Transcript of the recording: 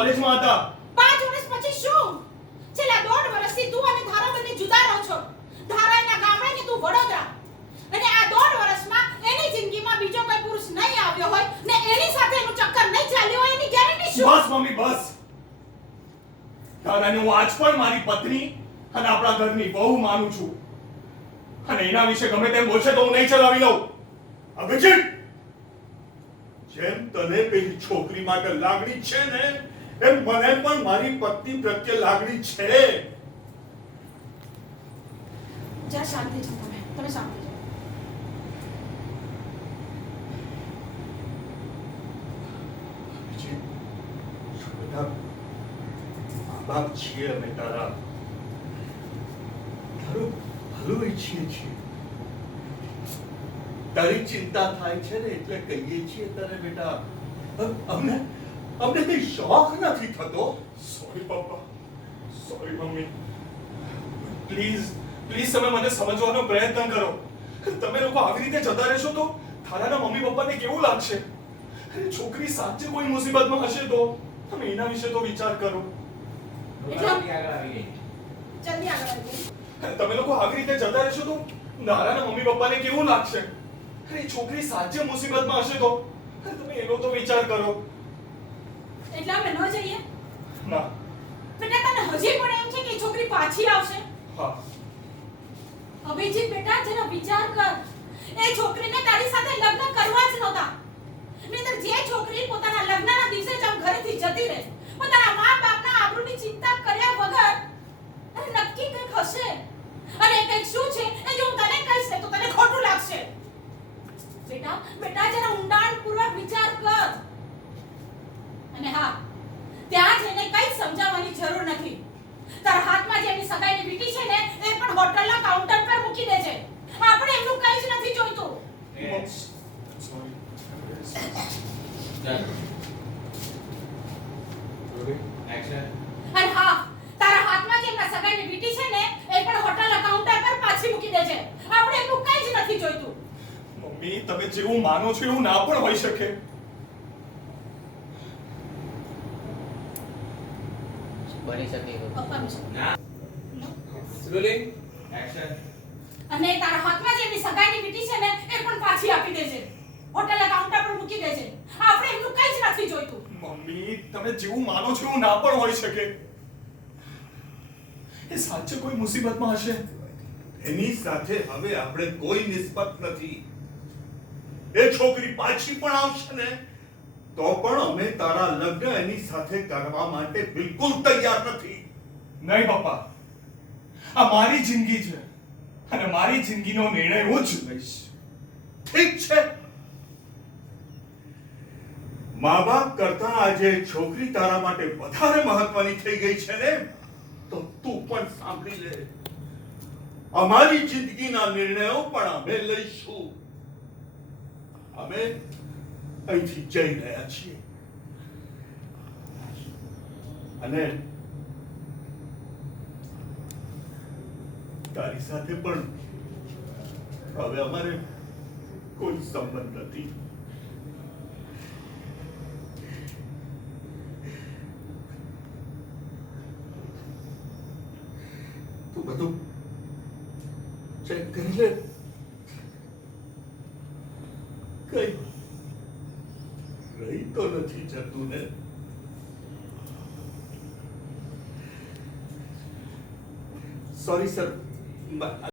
કોલેજમાં હતા 5 વર્ષ પછી શું? છેલ્લા 1.5 વર્ષથી તું અને ધારા બંને જુદા રહો છો. ધારા એના ગામડે ને તું વડોદરા. અને આ 1.5 વર્ષમાં એની જિંદગીમાં બીજો કોઈ પુરુષ નહીં આવ્યો હોય ને એની સાથે એનું ચક્કર નહીં ચાલ્યું હોય એની ગેરંટી શું? બસ મમ્મી બસ. ધારાને હું આજ પણ મારી પત્ની અને આપણા ઘરની બહુ માનું છું. અને એના વિશે ગમે તેમ બોલશે તો હું નહીં ચલાવી લઉં. અભિજીત, જેમ તને પેલી છોકરી માટે લાગણી છે ને એમ મને પણ મારી પત્ની પ્રત્યે લાગણી છે. જા શાંત થઈ જાઓ તમે શાંત થઈ જાઓ. અભિજીત, બેટા, મા-બાપ છીએ અમે તારા. તારું ભલું ઈચ્છીએ છીએ. તારી ચિંતા થાય છે ને એટલે કહીએ છીએ તને બેટા. અમને કઈ શોખ નથી થતો. સોરી પપ્પા, સોરી મમ્મી. પ્લીઝ તમે મને સમજવાનો પ્રયત્ન કરો. તમે લોકો આવી રીતે જતા રહેશો તો થારાના મમ્મી પપ્પાને કેવું લાગશે? અને છોકરી સાચે કોઈ મુસીબતમાં હશે તો તમે એના વિશે તો વિચાર કરો. જલ્દી આગળ આવી ગઈ. તમે લોકો આવી રીતે જતા રહેશો તો નારાના મમ્મી પપ્પાને કેવું લાગશે? અરે છોકરી સાચે મુસીબતમાં હશે તો તમે એનો તો વિચાર કરો. એટલે અમે ન જઈએ? ના. બેટા તને હજી પણ એમ છે કે એ છોકરી પાછી આવશે? હા. અભિજીત બેટા જરા વિચાર કર. એ છોકરીને તારી સાથે લગ્ન કરવા જ નહોતા. નહીંતર જે છોકરી પોતાના લગ્નના દિવસે જ આમ ઘરેથી જતી રહે, પોતાના મા-બાપના આબરૂની ચિંતા કર્યા વગર, અરે નક્કી કંઈક હશે. અને કંઈક શું છે એ જો હું તને કહીશ ને તો તને ખોટું લાગશે. બેટા જરા ઊંડાણપૂર્વક વિચાર કર. અને હા, ત્યાં જઈને કંઈ સમજાવવાની જરૂર નથી. તારા હાથમાં જે એની સગાઈની વીંટી છે ને એ પણ હોટલના કાઉન્ટર પર મૂકી દેજે. આપણે એમનું કંઈ જ નથી જોઈતું. સોરી. અને હા, તારા હાથમાં જે એમના સગાઈની વીંટી છે ને એ પણ હોટલના કાઉન્ટર પર પાછી મૂકી દેજે. આપણે એમનું કંઈ જ નથી જોઈતું. મમ્મી તમે જેવું માનો છો એવું ના પણ હોઈ શકે. બની શકે એવું. પપ્પાનું છે. Rolling action. અને તારા હાથમાં જે એમની સગાઈની વીંટી છે ને એ પણ પાછી આપી દેજે. હોટલના કાઉન્ટર પર મૂકી દેજે. આપણે એમનું કંઈ જ નથી જોઈતું. મમ્મી તમે જેવું માનો છો એવું ના પણ હોઈ શકે. એ સાચે કોઈ મુસીબતમાં હશે. એની સાથે હવે આપણે કોઈ નિસ્બત નથી. એ છોકરી પાછી પણ આવશે ને તો પણ અમે તારા લગ્ન એની સાથે કરવા માટે બિલકુલ તૈયાર નથી. નહીં પપ્પા, આ મારી જિંદગી છે અને મારી જિંદગીનો નિર્ણય હું જ લઈશ. ઠીક છે, મા બાપ કરતા આજે છોકરી તારા માટે વધારે મહત્વની થઈ ગઈ છે ને તો તું પણ સાંભળી લે. અમારી જિંદગીના નિર્ણયો પણ અમે લઈશું. અમે અહીંથી જઈ રહ્યા છીએ અને તારી સાથે પણ હવે અમારે કોઈ સંબંધ નથી. તું બધું ચેક કરી લે. કઈ રહી તો નથી જતું ને? Sorry sir.